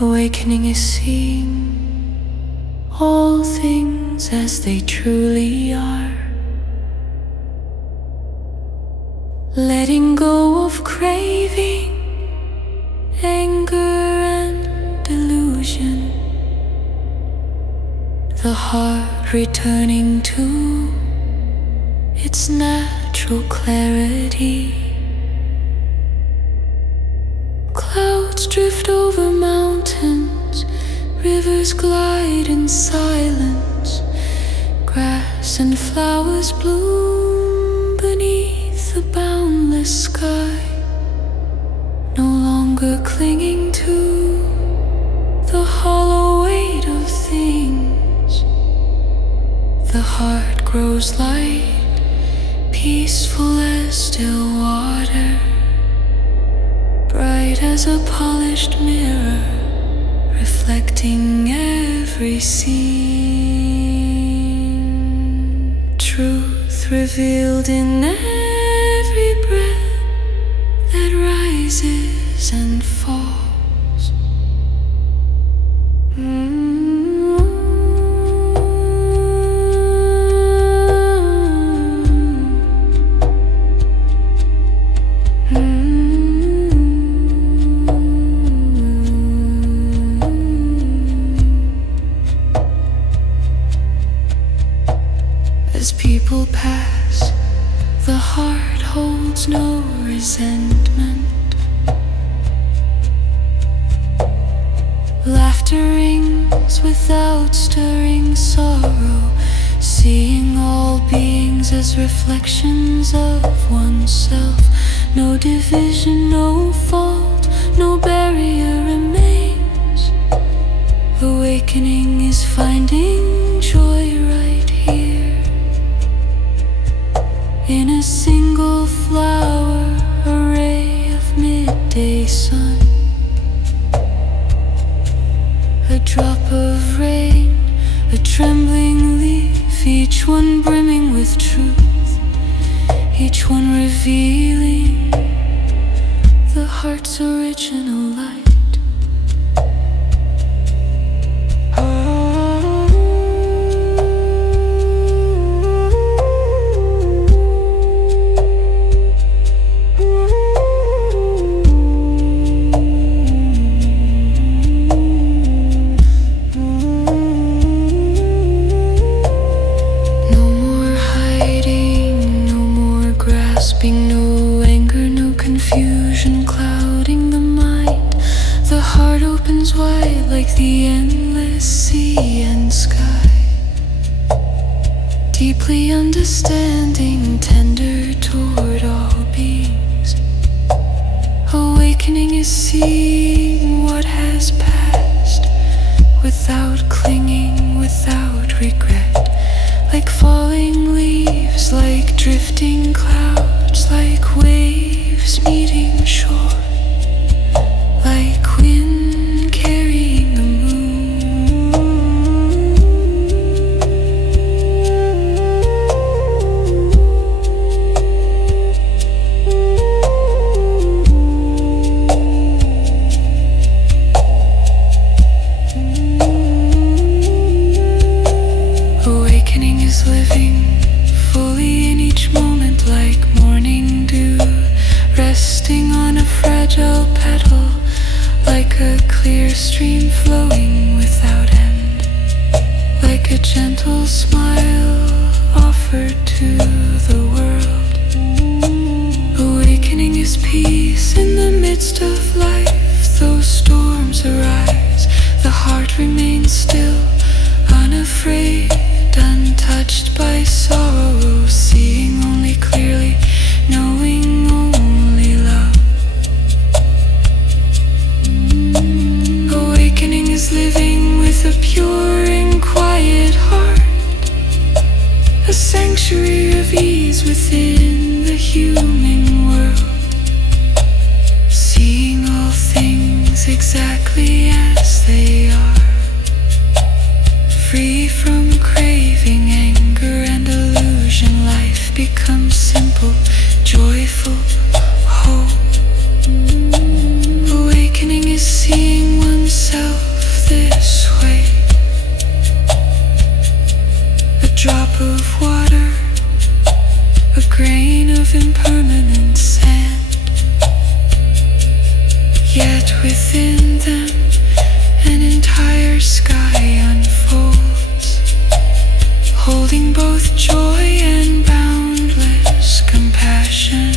Awakening is seeing all things as they truly are. Letting go of craving, anger and delusion. The heart returning to its natural clarity. Clouds drift over mountains, rivers glide in silence. Grass and flowers bloom beneath the boundless sky. No longer clinging to the hollow weight of things. The heart grows light, peaceful as still water, bright as a polished mirror, reflecting every scene. Truth revealed in every breath that rises and falls. As people pass, the heart holds no resentment. Laughter rings without stirring sorrow, seeing all beings as reflections of oneself. No division, no fault, no barrier remains. Awakening is finding joy right here. In a single flower, a ray of midday sun. A drop of rain, a trembling leaf, each one brimming with truth, each one revealing the heart's original light. No anger, no confusion clouding the mind. The heart opens wide like the endless sea and sky. Deeply understanding, tender toward all beings. Awakening is seeing what has passed, without clinging, without regret. Like falling leaves, like drifting clouds, like waves meeting shore, like wind carrying the moon. Awakening is living fully in each moment, like morning dew resting on a fragile petal, like a clear stream flowing without end, like a gentle smile offered to the world. Awakening is peace in the midst of life. Though storms arise, the heart remains still, unafraid, untouched by sorrow, seeing only clearly, knowing only love. Awakening is living with a pure and quiet heart, a sanctuary of ease within the human world, seeing all things things exactly as they are. Free from craving, anger and illusion, life becomes simple, joyful, whole. Awakening is seeing oneself this way. A drop of water, a grain of impermanent sand, yet within them an entire sky unfolds, holding both joy and boundless compassion.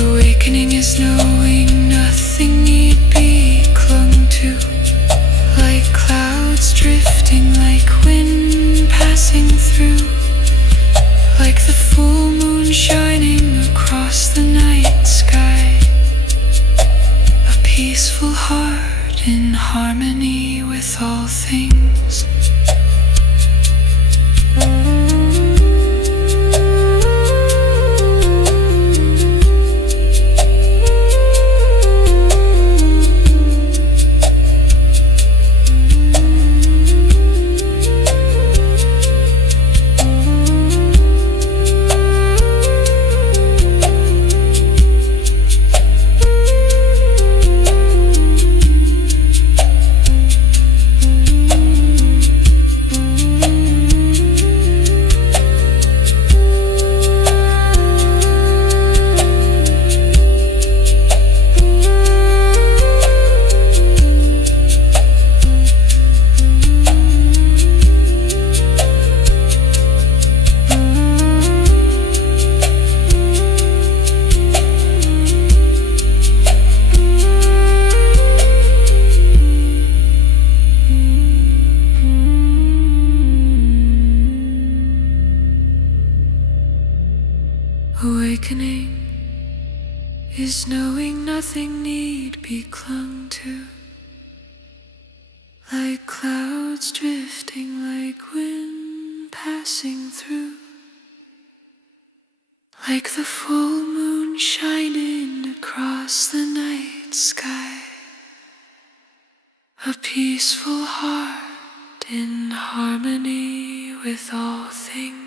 Awakening is knowing nothing need be clung to, like clouds drifting, like wind passing through, like the full moon shining across the night sky. A peaceful heart in harmony with all things. Awakening is knowing nothing need be clung to, like clouds drifting, like wind passing through, like the full moon shining across the night sky. A peaceful heart in harmony with all things.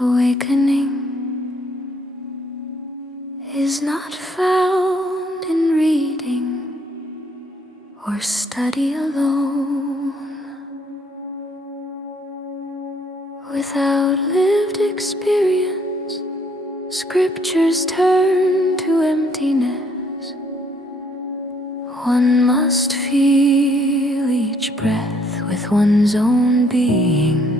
Awakening is not found in reading or study alone. Without lived experience, scriptures turn to emptiness. One must feel each breath with one's own being,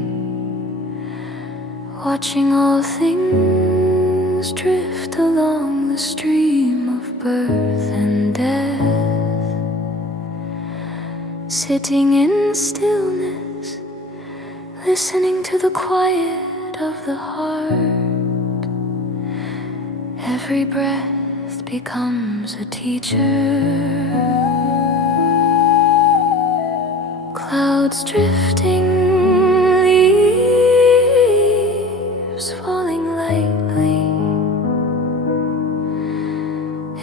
watching all things drift along the stream of birth and death. Sitting in stillness, listening to the quiet of the heart. Every breath becomes a teacher. Clouds drifting, falling lightly,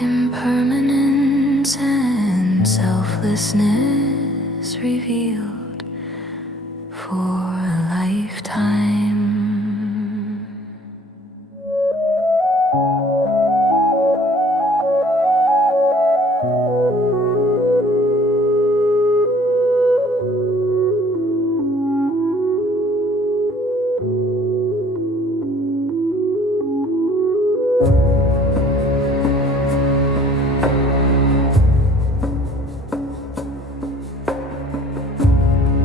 impermanence and selflessness revealed for a lifetime.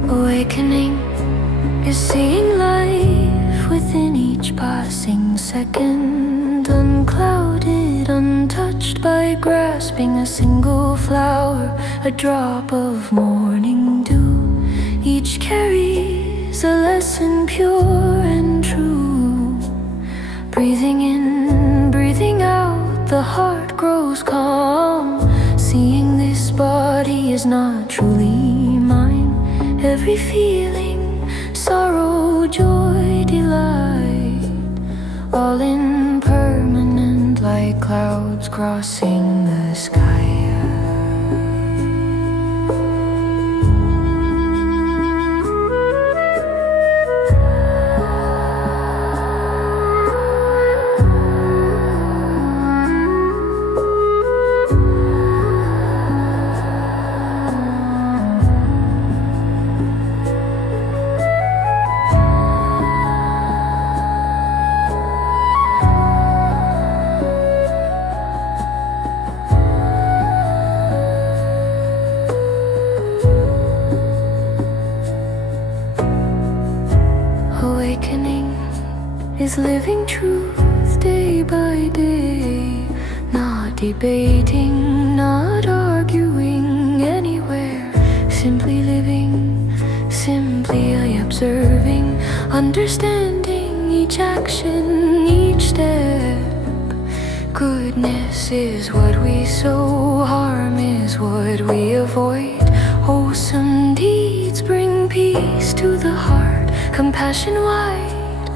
Awakening is seeing life within each passing second. moment unclouded, untouched by grasping a single flower, a drop of morning dew. Each carries a lesson pure and true. Breathing in, breathing out, the heart grows calm. Seeing this body is not truly mine. Every feeling, sorrow, joy, delight, all impermanent like clouds crossing the sky. Awakening is living truth day by day, not debating, not arguing anywhere, simply living, simply observing, understanding each action, each step. Goodness is what we sow, harm is what we avoid. Wholesome deeds bring peace to the heart, compassion wide,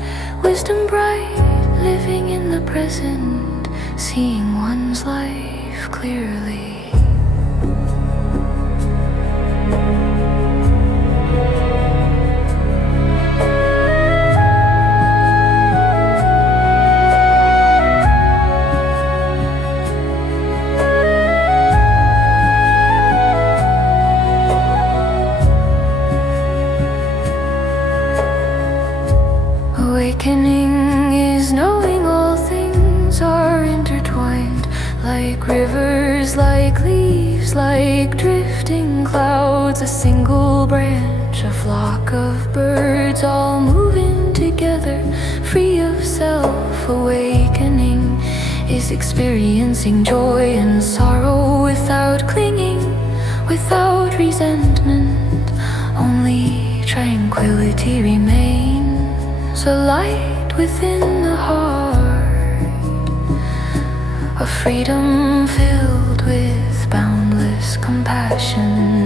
wisdom bright, living in the present, seeing one's life clearly. Awakening is knowing all things are intertwined, like rivers, like leaves, like drifting clouds, a single branch, a flock of birds, all moving together, free of self. Awakening is experiencing joy and sorrow without clinging, without resentment. Only tranquility remains, a light within the heart, a freedom filled with boundless compassion.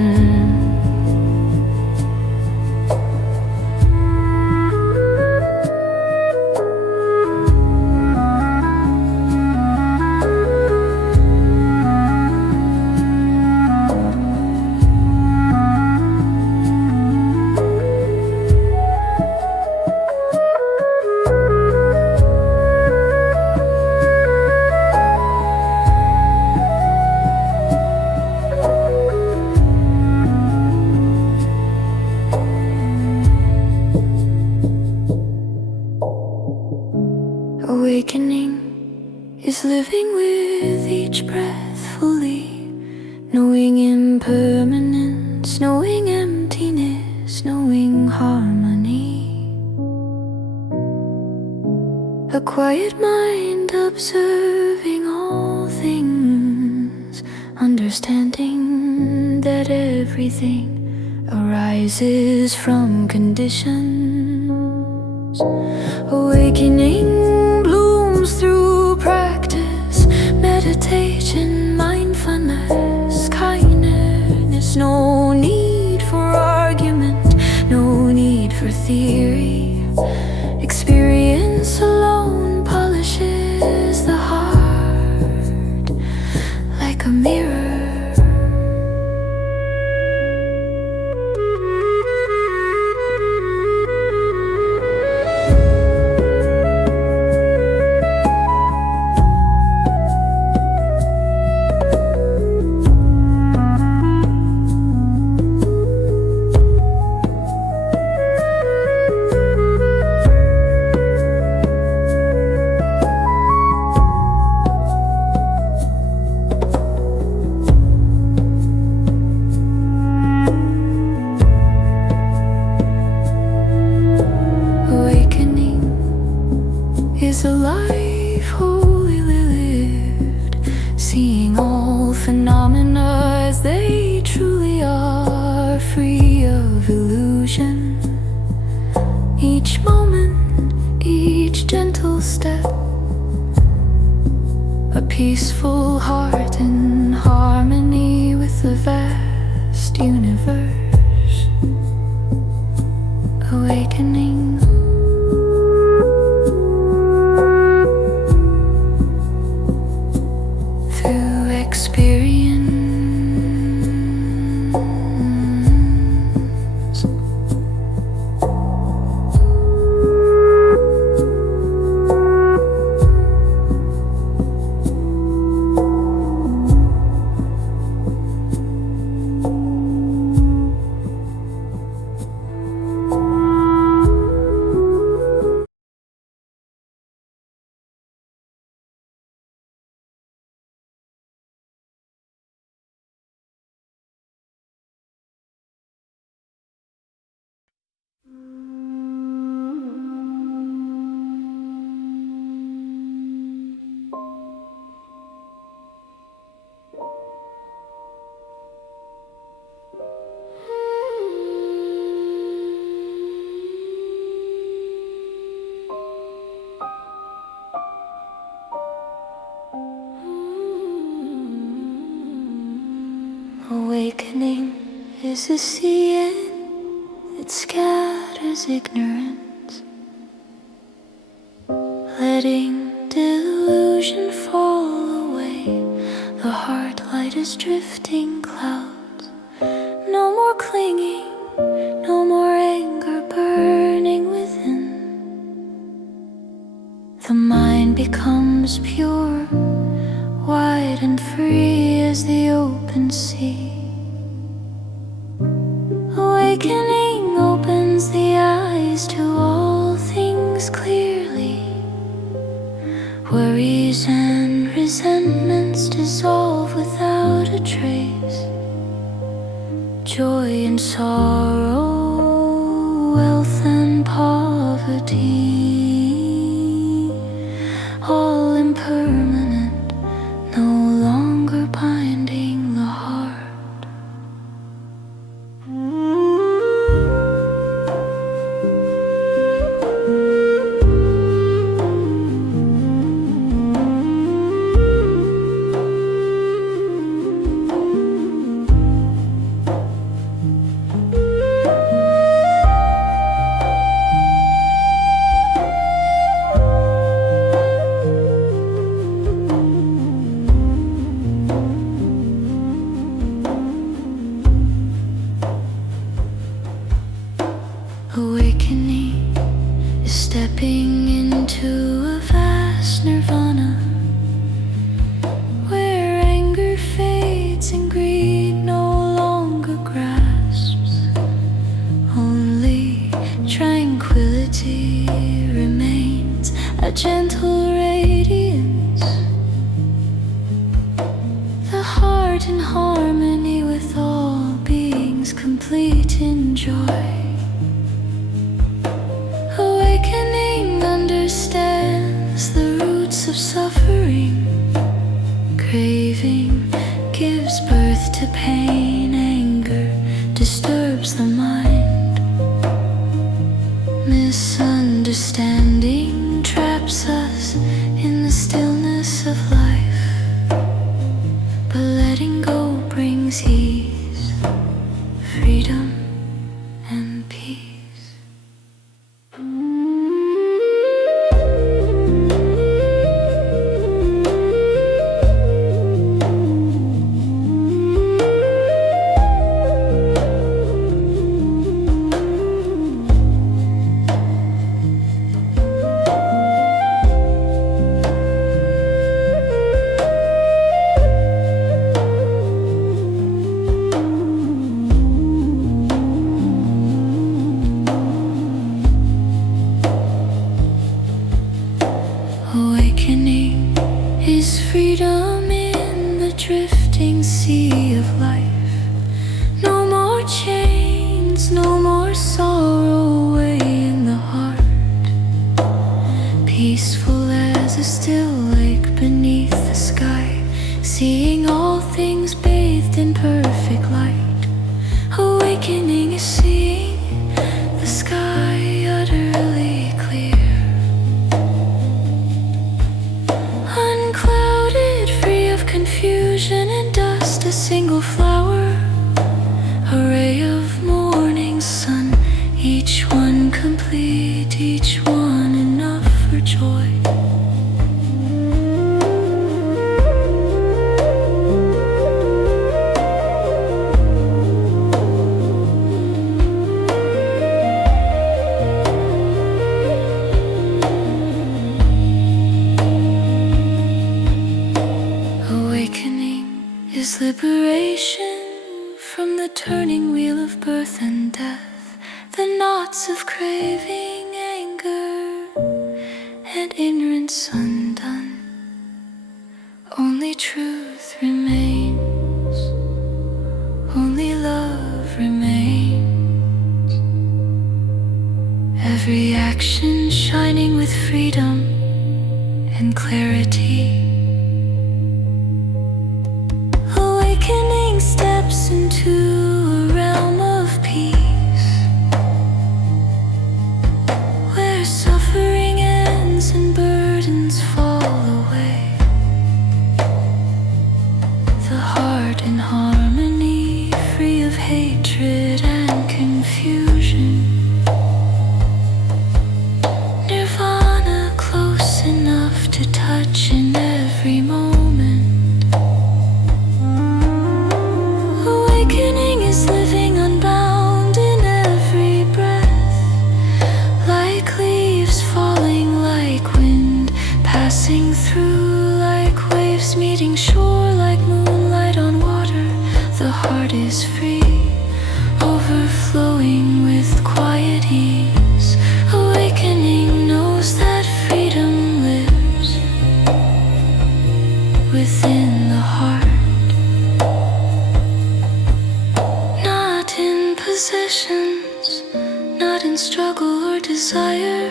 Awakening is living with each breath fully, knowing impermanence, knowing emptiness, knowing harmony. A quiet mind observing all things, understanding that everything arises from conditions. Awakening blooms through practice, meditation, mindfulness, kindness. No need for argument, no need for theory. Experience alone polishes the heart like a mirror. of illusion. Each moment, each gentle step, a peaceful heart in harmony with the vast universe. Awakening. Through experience. Awakening is a seeing that scatters ignorance, letting delusion fall away. The heart light is drifting clouds. No more clinging, no more anger burning within. The mind becomes pure, wide and free as the open sea. Awakening opens the eyes to all things clearly. Worries and resentments dissolve without a trace. Joy and sorrow, wealth and poverty, all impermanent, no longer binding the heart. Awakening is stepping into a vast nirvana, where anger fades and greed no longer grasps. Only tranquility remains, a gentle radiance. The heart in harmony with all beings, complete in joy. Awakening understands the roots of suffering. Craving gives birth to pain. Anger disturbs the mind. Misunderstanding traps us in the stillness of life. But letting go brings ease, freedom, and peace. Awakening is seeing the sky utterly clear, unclouded, free of confusion and dust. A single flower, a ray of morning sun, each one complete, each one enough for joy. Awakening is liberation from the turning wheel of birth and death, the knots of craving, anger, and ignorance undone. Only truth remains, only love remains. Every action shining with freedom and clarity. Awakening steps into a realm of peace, where suffering ends and burdens fall away. The heart in harmony, free of hatred and confusion. Nirvana close enough to touch in every moment. Awakening is living unbound in every breath, like leaves falling, like wind passing through, like waves meeting shore, like moonlight on water. The heart is free, overflowing with quiet ease. Awakening knows that freedom lives within the heart. Possessions, not in struggle or desire.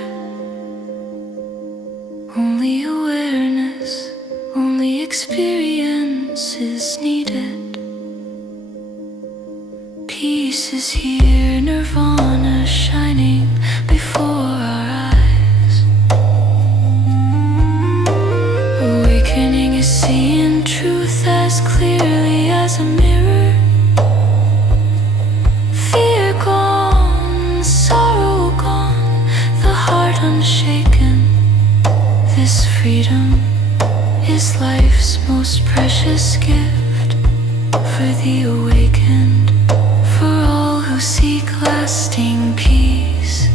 Only awareness, only experience is needed. Peace is here, nirvana shining before our eyes. Awakening is seeing truth as clearly as a mirror. Sorrow gone, the heart unshaken. This freedom is life's most precious gift for the awakened, for all who seek lasting peace.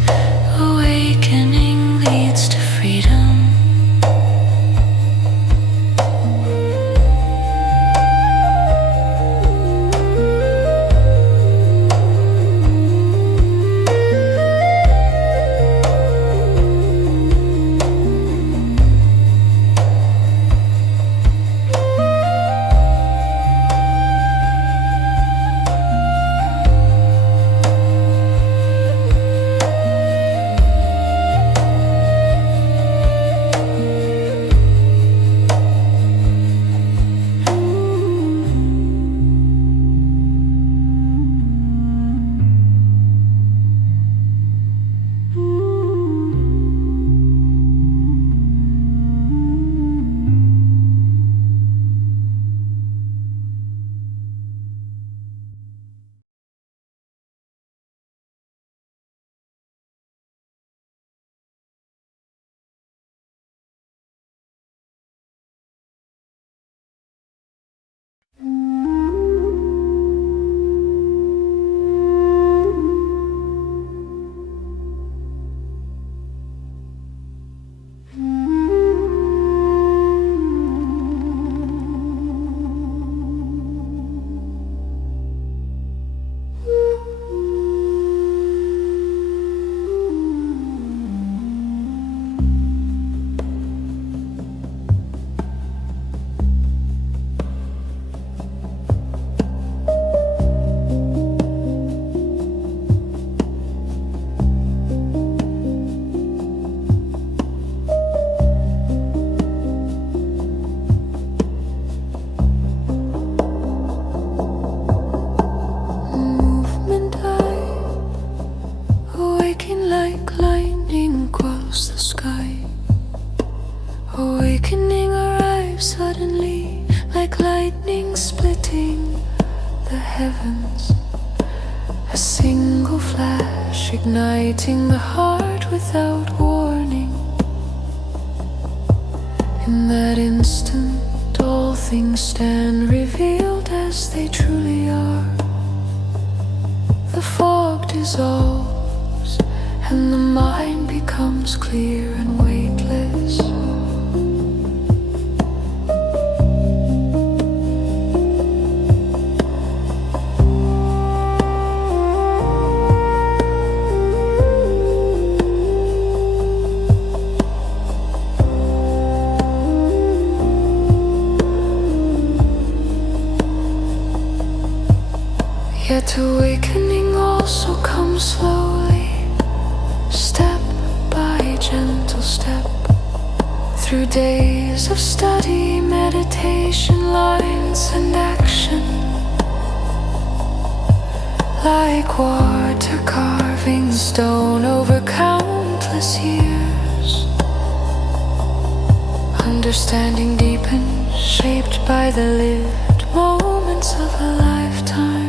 across the sky. Awakening arrives suddenly, like lightning splitting the heavens. A single flash igniting the heart without warning. In that instant, all things stand revealed as they truly are. The fog dissolves, and the mind becomes clear and weightless. Yet awakening also comes slowly, step by gentle step, through days of study, meditation, lines and action. Like water carving stone over countless years, understanding deepens, shaped by the lived moments of a lifetime.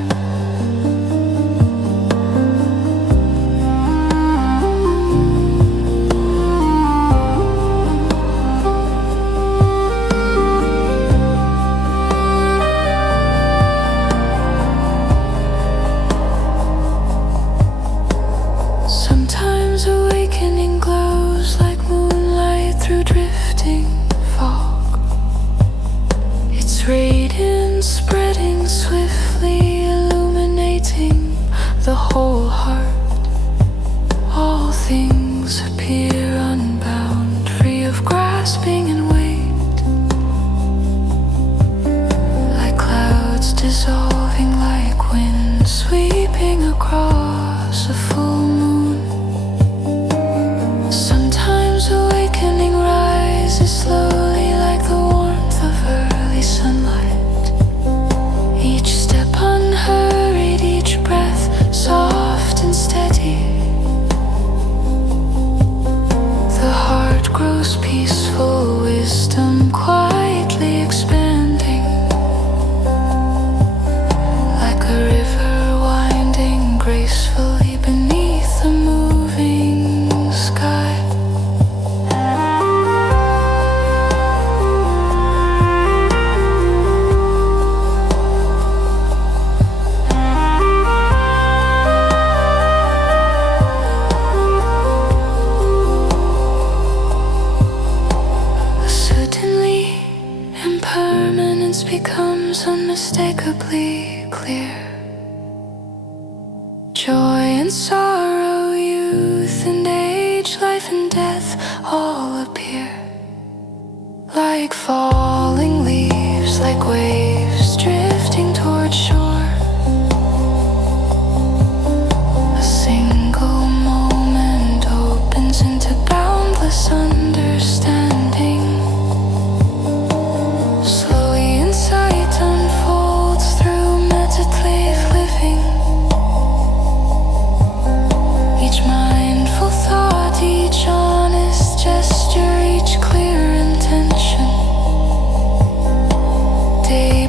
Sometimes awakening glows like moonlight through drifting fog. Its radiance spreading swiftly, illuminating the whole heart. All things appear unbound, free of grasping and weight. Like clouds dissolving, like wind sweeping across a full moon. Awakening rises slowly like the warmth of early sunlight. Each step unhurried, each breath soft and steady. The heart grows peaceful, wisdom quietly expanding. Like a river winding gracefully beneath the moving sky. Impermanence becomes unmistakably clear. Joy and sorrow, youth and age, life and death all appear. Like falling leaves, like waves drifting toward shore. A single moment opens into boundless understanding. Unfolds through meditative living. Each mindful thought, each honest gesture, each clear intention. Day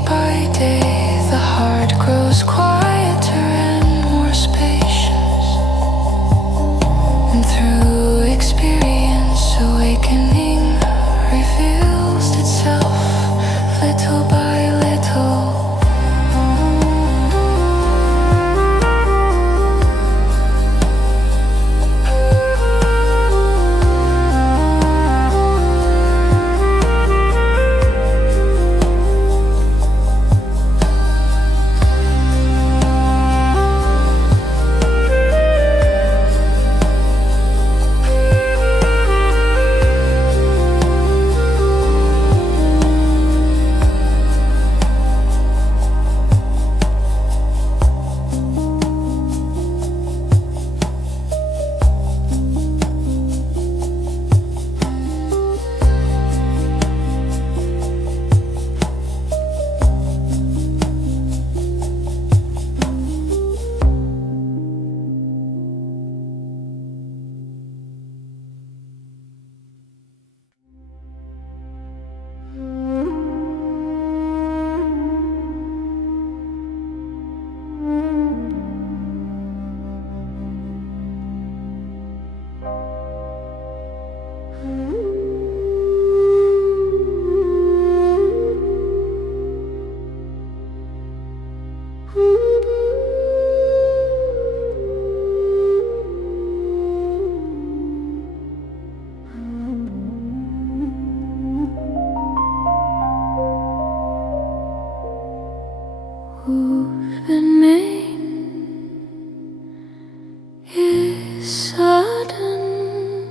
Sudden,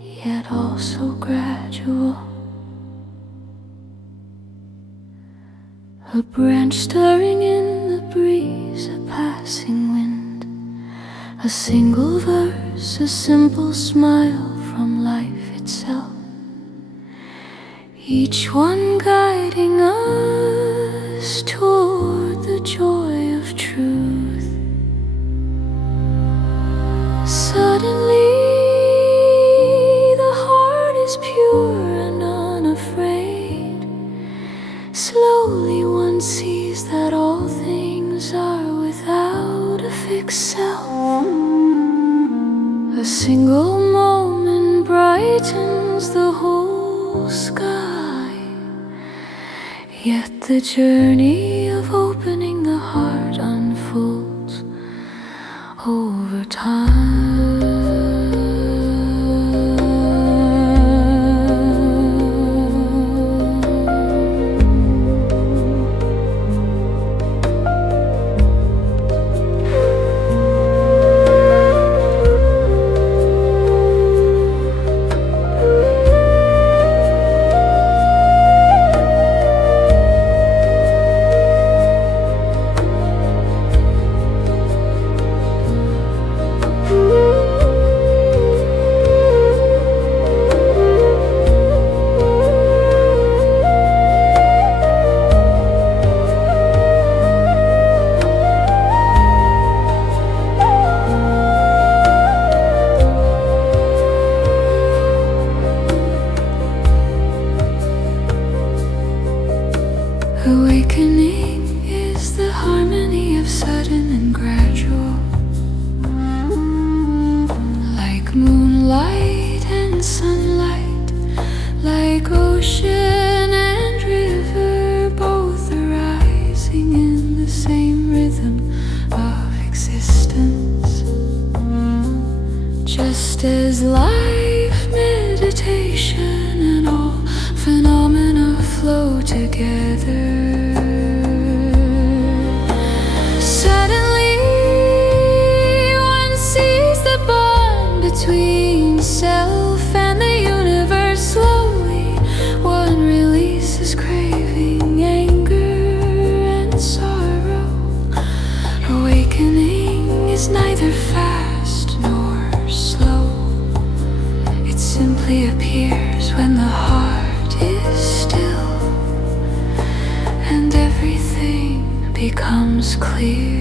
yet also gradual. A branch stirring in the breeze, a passing wind, a single verse, a simple smile from life itself. Each one guiding us toward the joy of truth. Suddenly, the heart is pure and unafraid. Slowly one sees that all things are without a fixed self. A single moment brightens the whole sky. Yet the journey of opening the heart unfolds over time. Awakening is the harmony of sudden and gradual, like moonlight and sunlight, like ocean and river, both arising in the same rhythm of existence. Just as life, meditation, and all phenomena flow together. Suddenly, one sees the bond between self and the universe. Slowly, one releases craving, anger, and sorrow. Awakening is neither fast nor slow. It simply appears when the heart is still, and everything becomes clear.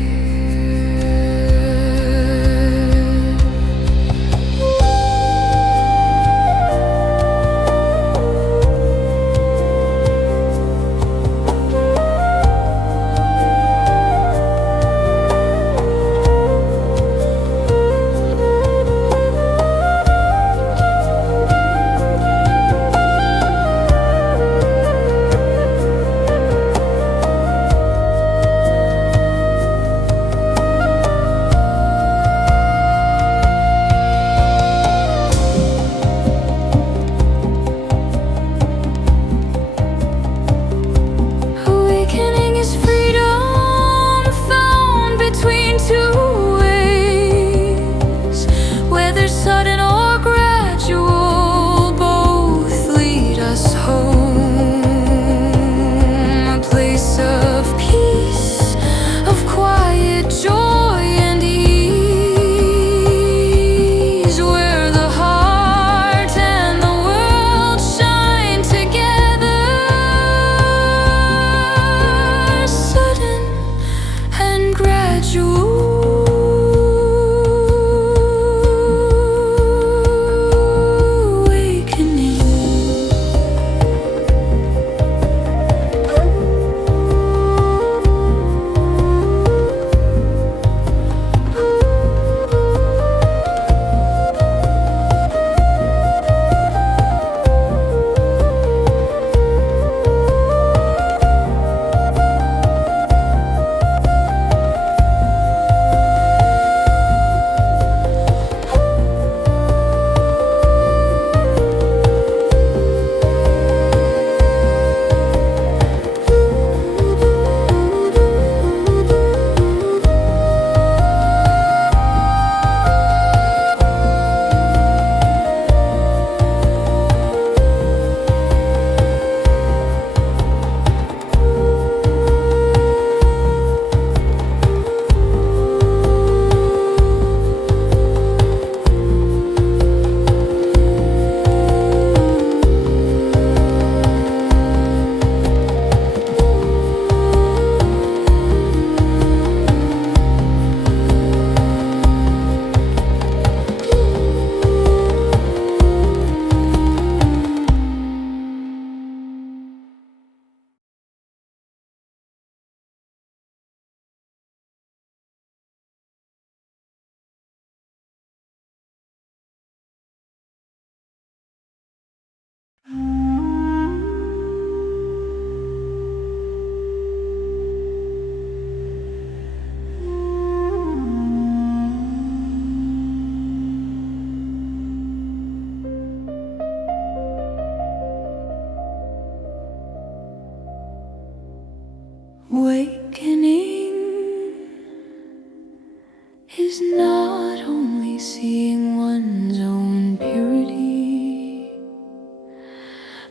is not only seeing one's own purity,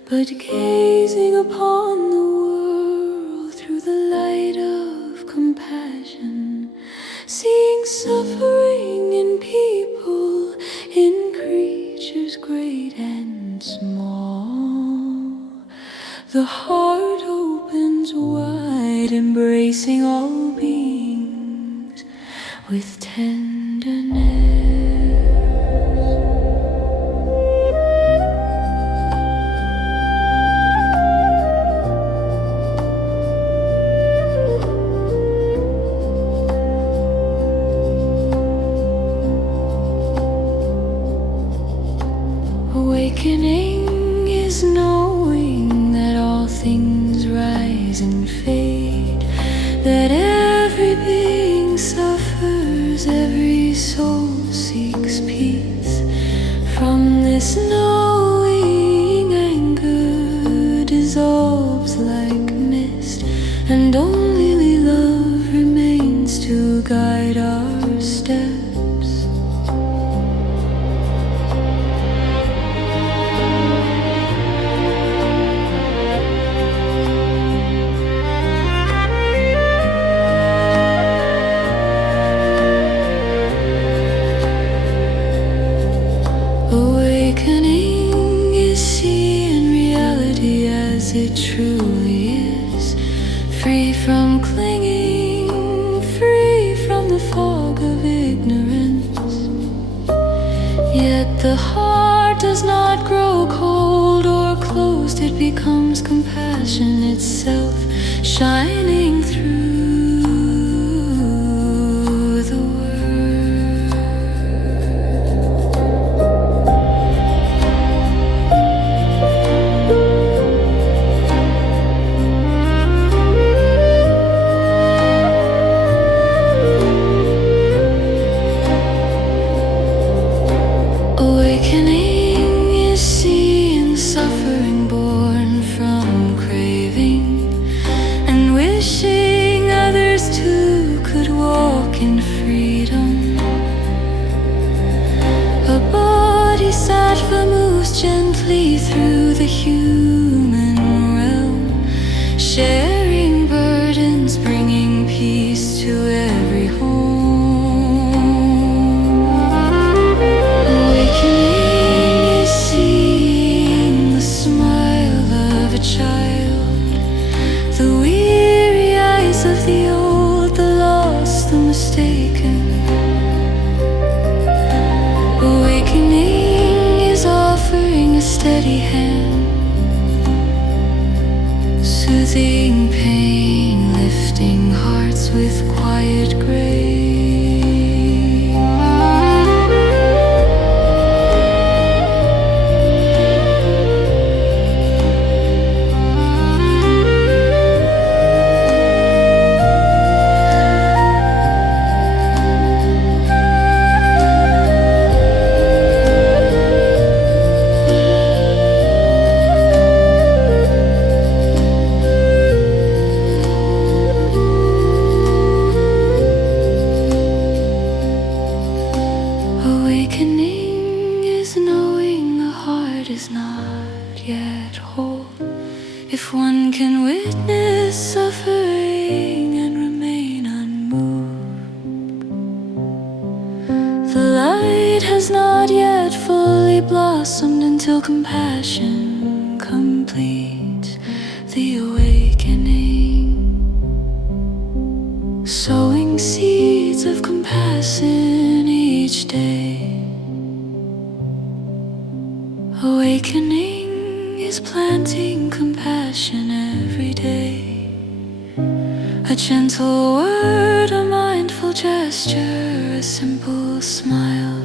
but gazing upon the world through the light of compassion, seeing suffering in people, in creatures great and small. The heart opens wide, embracing all beings with tenderness. Awakening is knowing that all things rise and fade, that every being suffers, every soul seeks peace. From this knowing, anger dissolves like mist, and only love remains to guide our steps. Awakening is seeing reality as it truly is, free from clinging, free from the fog of ignorance. Yet the heart does not grow cold or closed, it becomes compassion itself, shining through the world. Awakening is seeing suffering born from craving, and wishing others too could walk in freedom. A bodhisattva moves gently through the human realm, sharing burdens, bringing peace to every home. The weary eyes of the old, the lost, the mistaken. Awakening is offering a steady hand, soothing pain, lifting hearts with quiet grace. Awakening is knowing the heart is not yet whole. If one can witness suffering and remain unmoved, the light has not yet fully blossomed until compassion completes the awakening. Sowing seeds of compassion each day. Awakening is planting compassion every day. A gentle word, a mindful gesture, a simple smile,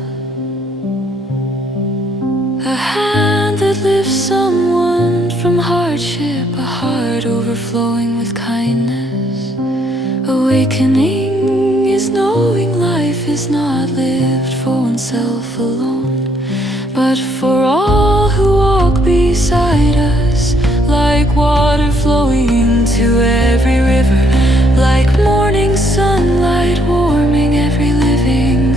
a hand that lifts someone from hardship, a heart overflowing with kindness. Awakening is knowing life is not lived for oneself alone, but for all who walk beside us, like water flowing into every river, like morning sunlight warming every living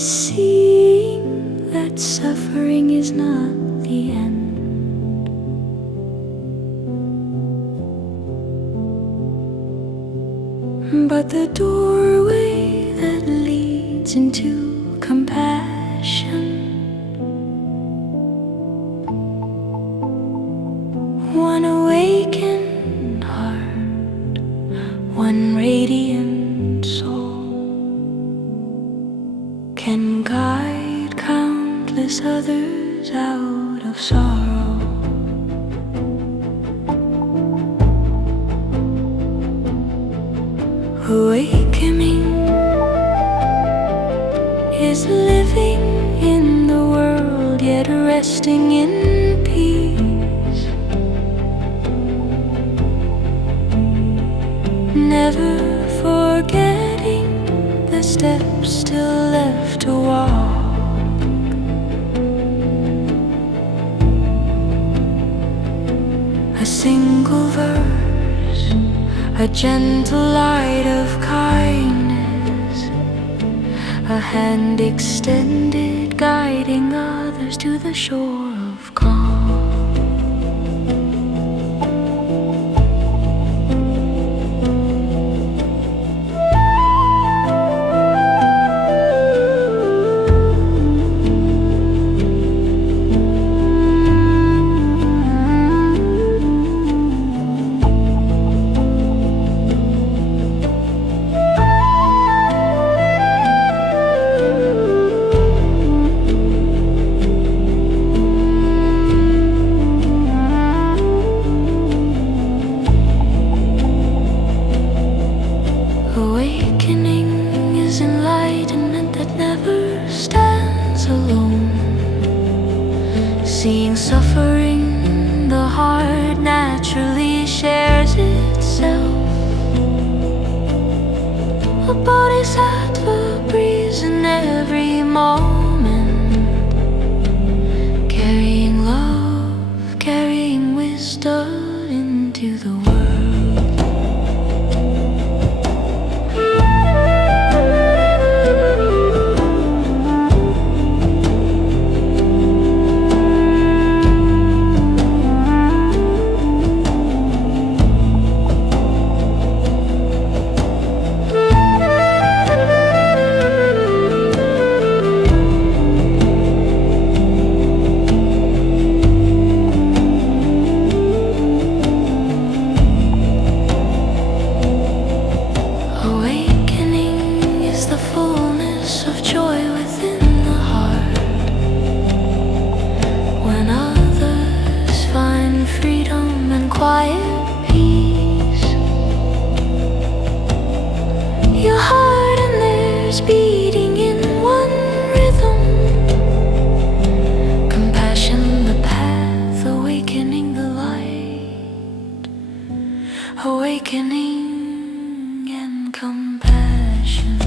is seeing that suffering is not the end. But the doorway that leads into compassion. One awakened heart, one radiant soul can guide countless others out of sorrow. Awakening is living in the world, yet resting in peace. Never forgetting the steps still left to walk. A single verse, a gentle light of kindness, a hand extended guiding others to the shore of calm. Awakening is enlightenment that never stands alone. Seeing suffering, the heart naturally shares itself. A bodhisattva breathes in every moment, carrying love, carrying wisdom into the world. Awakening is the fullness of joy within the heart. When others find freedom and quiet peace, your heart and theirs beating in one rhythm. Compassion the path, awakening the light, awakening and compassion.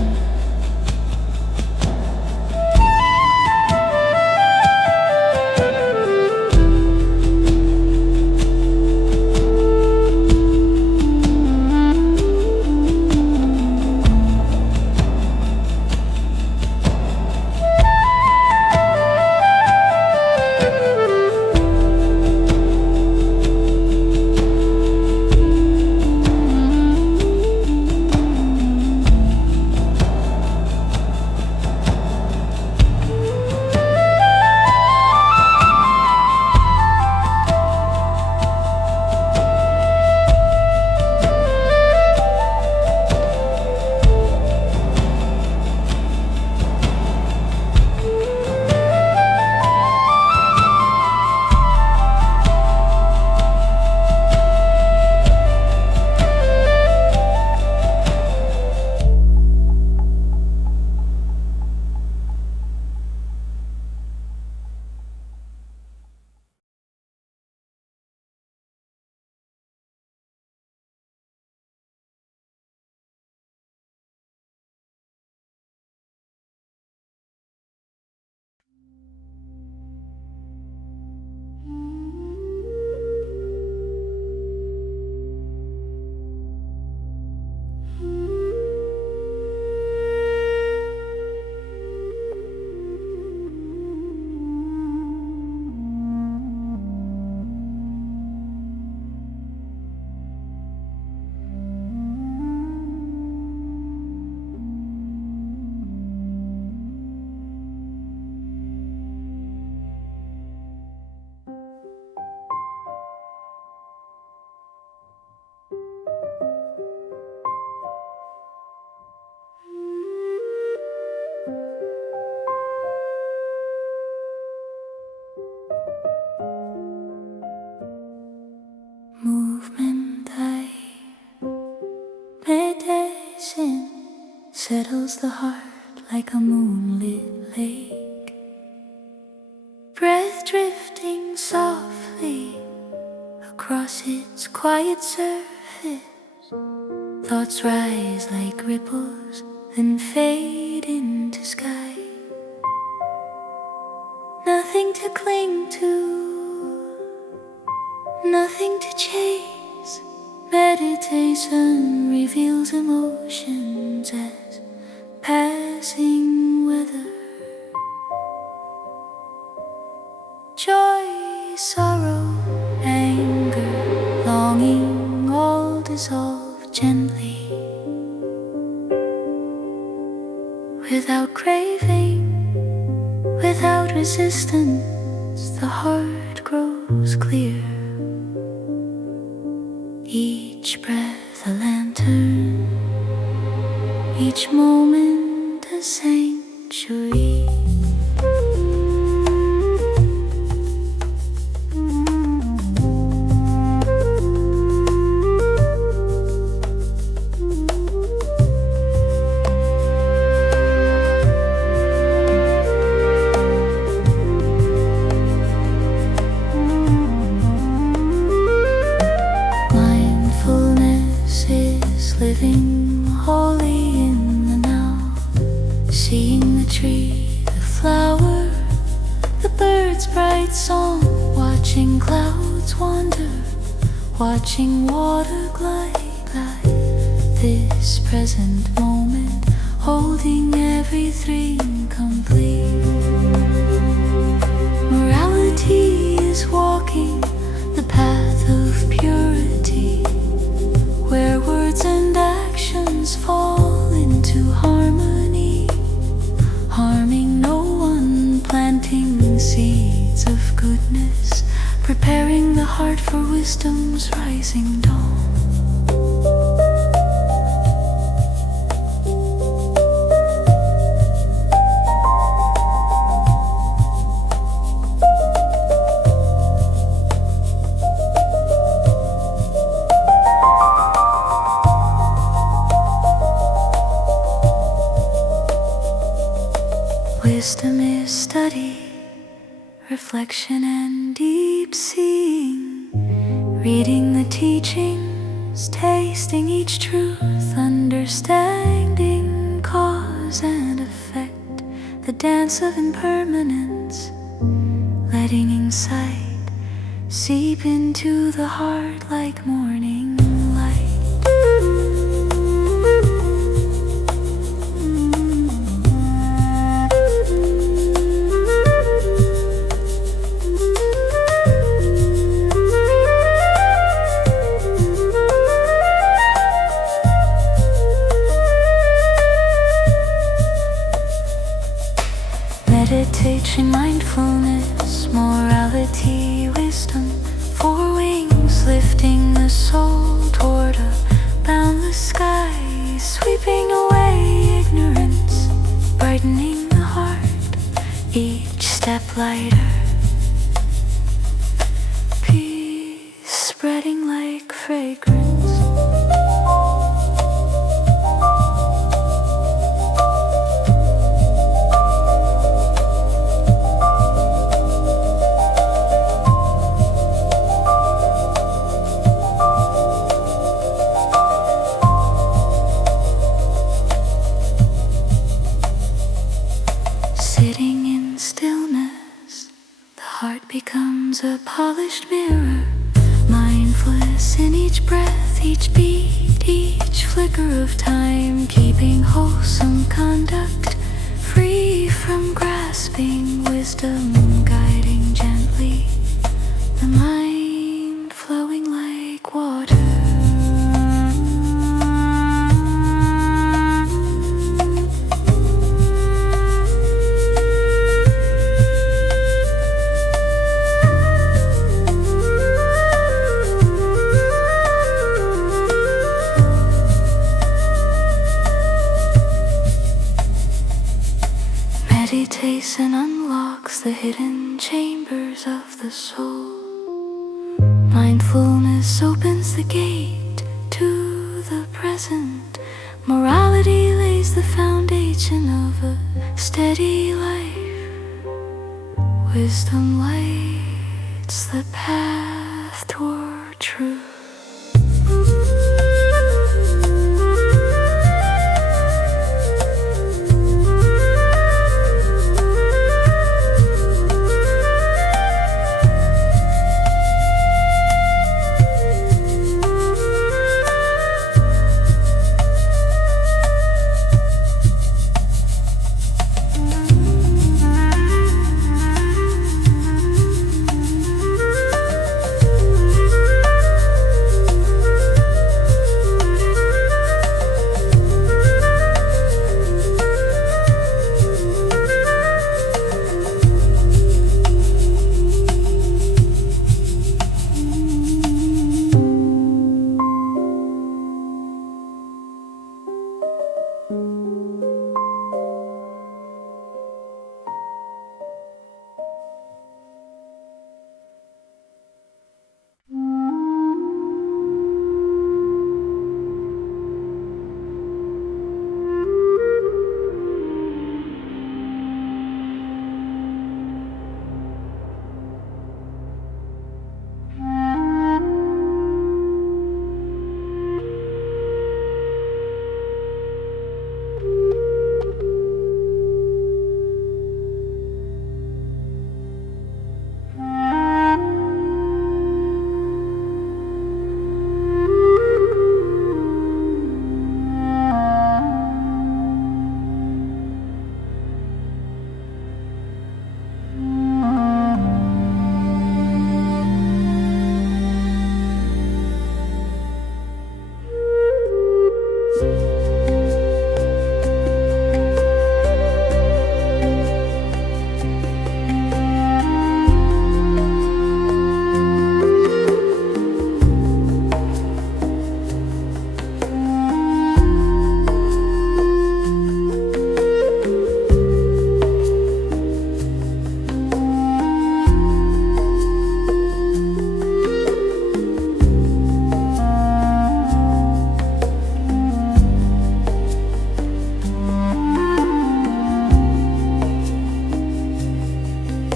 Meditation settles the heart like a moonlit lake, breath drifting softly across its quiet surface. Thoughts rise like ripples, then fade into sky. Nothing to cling to, nothing to chase. Meditation reveals emotions as passing weather. Joy, sorrow, anger, longing, all dissolve gently. Without craving, without resistance, the heart grows clear. Each breath a lantern, each moment a sanctuary. Living wholly in the now, seeing the tree, the flower, the bird's bright song, watching clouds wander, watching water glide. This present moment, holding everything complete. Morality is walking the path of purity, where words and actions fall into harmony, harming no one, planting seeds of goodness, preparing the heart for wisdom's rising dawn. Wisdom is study, reflection and deep seeing, reading the teachings, tasting each truth, understanding cause and effect, the dance of impermanence, letting insight seep into the heart like morning light. Meditation, mindfulness, morality, wisdom, four wings lifting the soul toward a boundless sky, sweeping away ignorance, brightening the heart, each step lighter, peace spreading like fragrance. Sitting in stillness, the heart becomes a polished mirror, mindfulness in each breath, each beat, each flicker of time, keeping wholesome conduct, free from grasping, wisdom guiding gently, the mind flowing like water. Meditation unlocks the hidden chambers of the soul. Mindfulness opens the gate to the present. present. Morality lays the foundation of a steady life. Wisdom lights the path toward truth.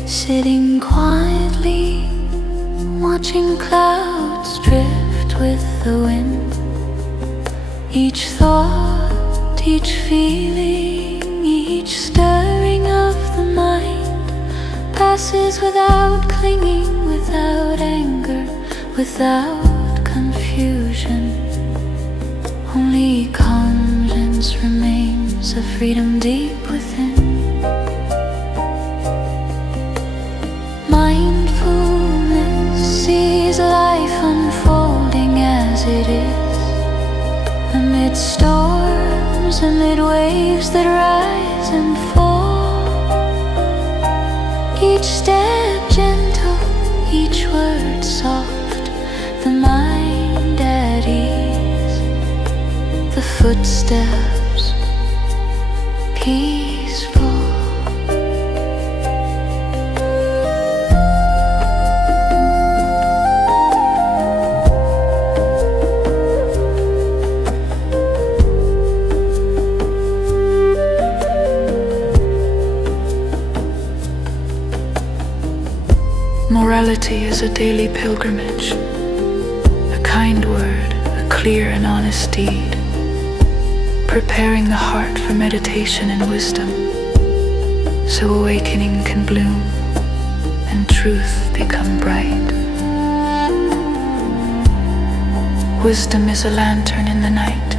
Sitting quietly, watching clouds drift with the wind. Each thought, each feeling, each stirring of the mind passes without clinging, without anger, without confusion. Only conscience remains, a freedom deep within. Mindfulness sees life unfolding as it is, amid storms, amid waves that rise and fall. Each step gentle, each word soft, the mind at ease, the footsteps peaceful. Morality is a daily pilgrimage, a kind word, a clear and honest deed, preparing the heart for meditation and wisdom, so awakening can bloom and truth become bright. Wisdom is a lantern in the night,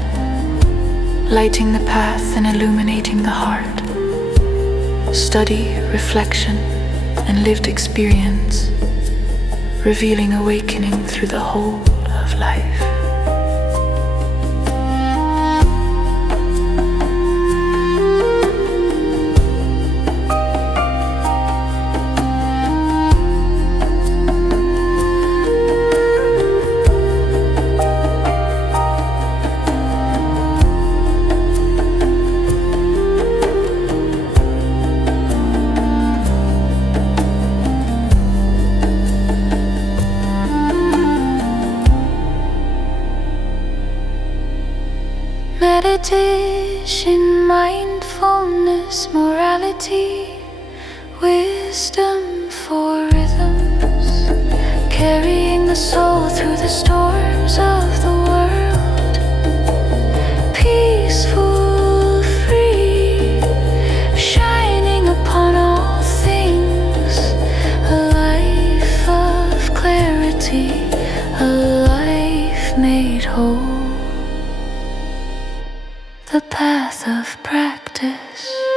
lighting the path and illuminating the heart. Study, reflection, and lived experience, revealing awakening through the whole of life. Meditation, mindfulness, morality, wisdom for rhythms, carrying the soul through the storms of the world. Peaceful, free, shining upon all things, a life of clarity, a life made whole. The path of practice.